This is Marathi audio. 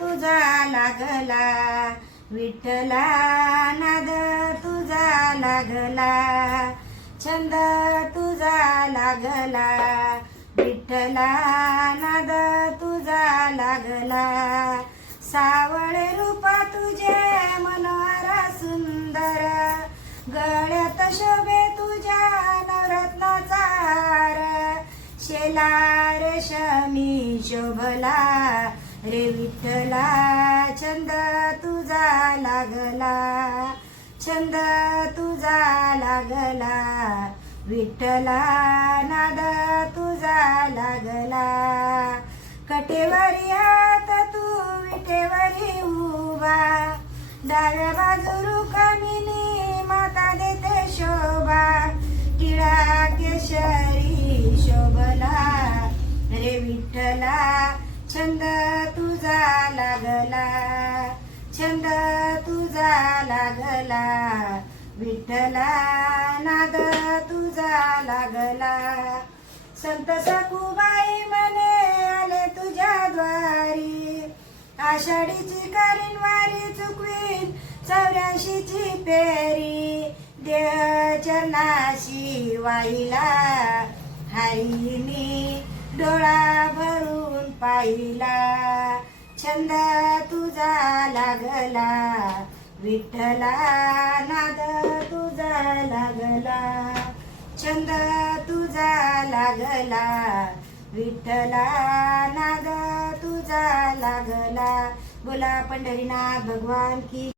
तुझा लागला विठ्ठला, नाद तुझा लागला, छंद तुझा लागला विठ्ठला, नाद तुझा लागला. सावळे रूपा तुझे मनोहर सुंदर, गळ्यात शोभे तुझ्या नवरत्नाचा हार, शेला रेशमी शोभला रे विठ्ठला, छंद तुझा लागला, छंद तुझा लागला विठ्ठला, नाद तुझा लागला. कटेवरी हात तू विटेवरी उभा, डाव्या बाजू रुक्मिणी माता देते शोभा, टिळा केशरी शोभला रे विठ्ठला, छंद तुझा लागला, छंद तुझा लागला विठ्ठला, नाद तुझा लागला. संत सखुबाई म्हणे आले तुझ्या द्वारी, आषाढीची करीन वारी चुकवीन 84ची फेरी, देह चरणाशी वाहिला हरीनी डोळा भरून पाहिला, छंद तुझा लागला विठ्ठला, नाद तुझा लागला, छंद तुझा लागला विठ्ठला, नाद तुझा लागला. बोला पंढरीनाथ भगवान की.